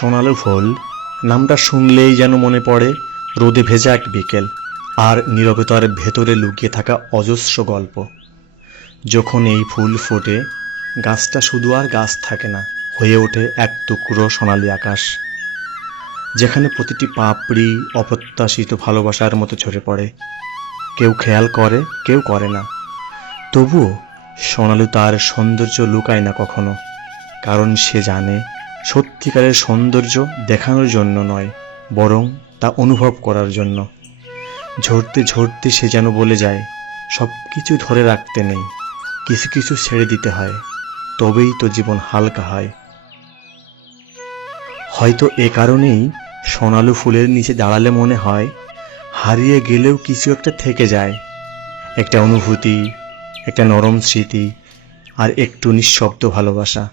সোনালু ফুল নামটা শুনলেই যেন মনে পড়ে রোদে ভেজা এক বিকেল আর নীরবতার ভেতরে লুকিয়ে থাকা অজস্র গল্প। যখন এই ফুল ফোটে, গাছটা শুধু আর গাছ থাকে না, হয়ে ওঠে এক টুকরো সোনালি আকাশ, যেখানে প্রতিটি পাপড়ি অপ্রত্যাশিত ভালোবাসার মতো ঝরে পড়ে। কেউ খেয়াল করে, কেউ করে না, তবুও সোনালু তার সৌন্দর্য লুকায় না কখনো, কারণ সে জানে সত্যিকারের সৌন্দর্য দেখানোর জন্য নয়, বরং তা অনুভব করার জন্য। ঝরতে ঝরতে সে যেন বলে যায়, সব কিছু ধরে রাখতে নেই, কিছু কিছু ছেড়ে দিতে হয়, তবেই তো জীবন হালকা হয়। হয়তো এ কারণেই সোনালু ফুলের নিচে দাঁড়ালে মনে হয় হারিয়ে গেলেও কিছু একটা থেকে যায়, একটা অনুভূতি, একটা নরম স্মৃতি, আর একটু নিঃশব্দ ভালোবাসা।